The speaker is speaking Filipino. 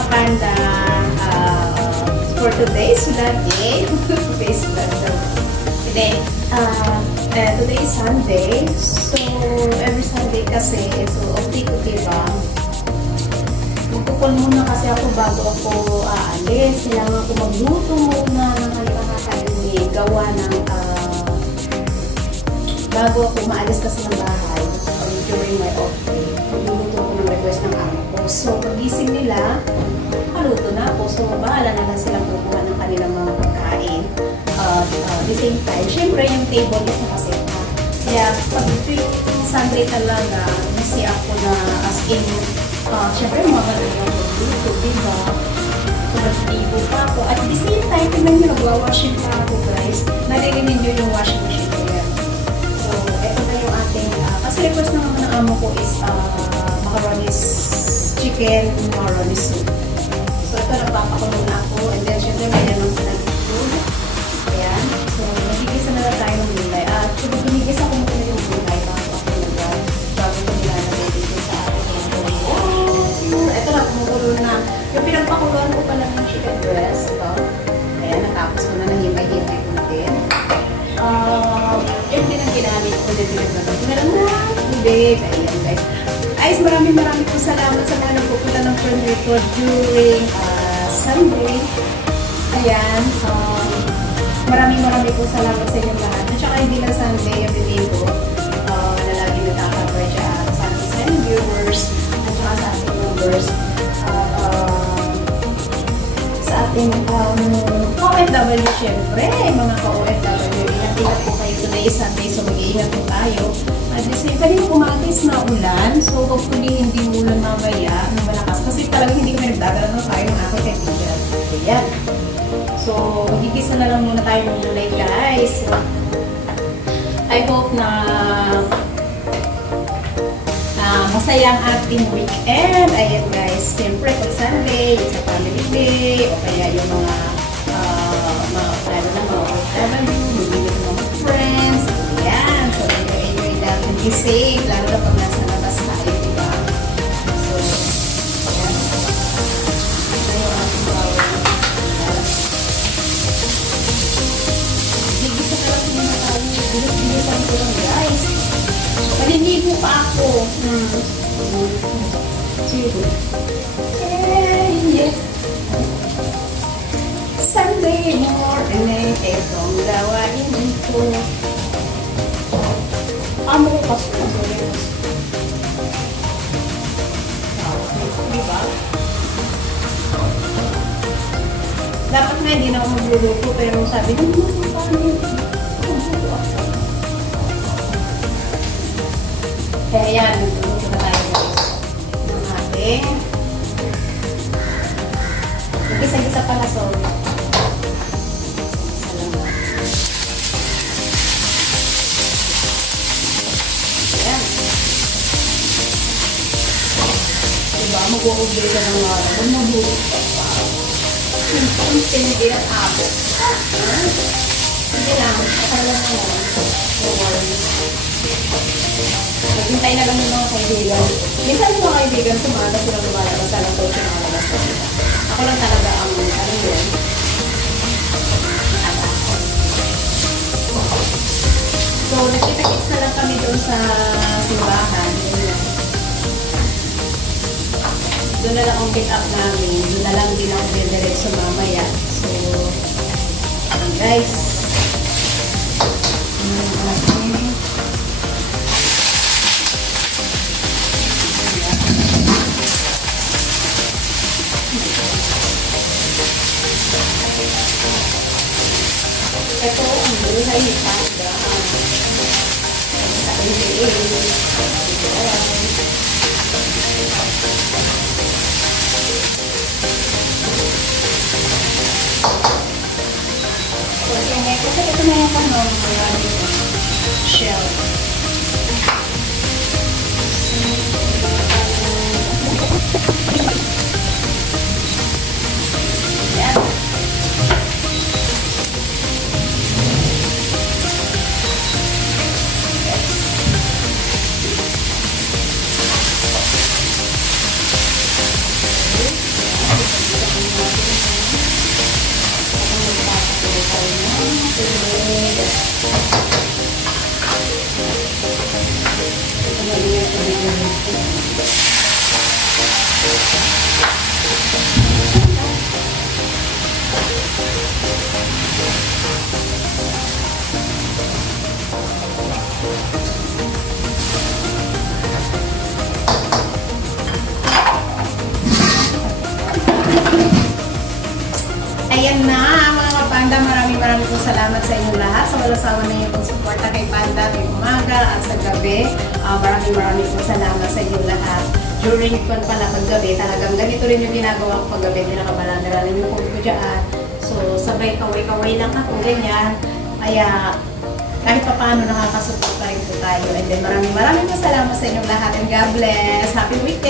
kapanda, for today's vlog, today's vlog daw. Today is Sunday, so every Sunday kasi, so update-update ba? Magpupul muna kasi ako bago ako aalis. Kailangan ako magluto muna ng kanilang kakainin, gawa ng bago ako maalis kasi ng bahay during my off day. Magluluto ako ng request ng amo ko. So, pagising nila, maluto na ako. So, bahala na lang silang kukuha ng kanilang mga pagkain. The same time, syempre yung table is nakaseta. Kaya, pag Sunday talaga, kasi ako na as in, syempre mga ganun yung magluluto, diba? Kumagdibo pa ako. At the same time, tingnan nyo, nagwawashing pa ako, guys. Naririnig nyo yung washing machine ko yan. So, eto na yung ating, kasi request naman ng amo ko is macaroni chicken, macaroni soup. So, ito nagpapakulo na ako. And then, syempre, may naman sa nag-food. Ayan. So, nagigisa na lang tayo ng gulay. Kung binigisa ko muna yung gulay, bago ako nag-gulay. Bago ko nilalagay dito sa ating gulay. Ito na, kumukulo na. Yung pinagpakuluan ko pala ng chicken breast. Ito. Ayan, natapos ko na nahimay-himay ko din. Yung din ang ginamit ko din pinagpakuluan. Meron na, tubig. Ayan, guys. Guys, maraming po salamat sa mga nagpupunta ng friend record during Sunday. Ayan. Maraming po salamat sa inyong lahat. At saka hindi lang Sunday yung video na lagi nagkakabar dyan sa ating viewers at saka sa ating members. Sa ating OFW, syempre, mga ka-OFW, ingat po kayo today Sunday, so mag-iingat po tayo. At the same time, umatis na ulan, so hopefully hindi ulan mamaya ng malakas kasi talagang hindi kami nagdadala ng tayo ng aking kaibigan. Ayan. So, magigisa na lang muna tayo ng gulay, guys. I hope na masaya ang ating weekend. Ayan, guys. Siyempre, pag Sunday, it's a family day, o kaya yung mga plano na mga OFW, magiging ng mga friends. Ayan. So, enjoy lang. Be safe, lalo na pag nasa labas tayo, diba? So, ayan. Ito yung ating bawal. Gigisa na lang muna tayo. Gilis-gilisan ko lang, guys. Maliligo pa ako. Yeah. Sunday morning, itong gawain ko. Amo ko kasi diba? Dapat nga hindi na ako magluluto, pero sabi nyo, kaya yan, magluluto na tayo ng ating isa-isa pala, so salamat. Ayan. Diba, mag-uubay ka ng araw. Mag-uubay ka pa. Hindi ang abo. Hindi lang. Akala mo lang. No worries. Maghintay na lang yung mga kaibigan. Minsan yung mga kaibigan, sumada silang lumalabas. Alam ko siya nakalabas na sila. Ako lang talaga ang ano yun. So, nagkita-kits na lang kami doon sa simbahan. Doon na lang ang pick up namin. Doon na lang din ang diretso mamaya. So, guys. Ito ang buhay ni Sandra. Sa NGA. So, kasi ito na yung shell. ayun na mga kapanda, maraming po salamat sa inyong lahat sa walang sawa na inyong pagsuporta kay Panda tuwing umaga at sa gabi. Maraming po salamat sa inyong lahat. During pala paggabi, talagang ganito rin yung ginagawa ko paggabi, nakabalandaralan yung phone ko dyan. So sabay kaway-kaway lang ako, ganyan. Kaya kahit pa paano nakakasupport pa rin po tayo. And then maraming po salamat sa inyong lahat and God bless. Happy weekend!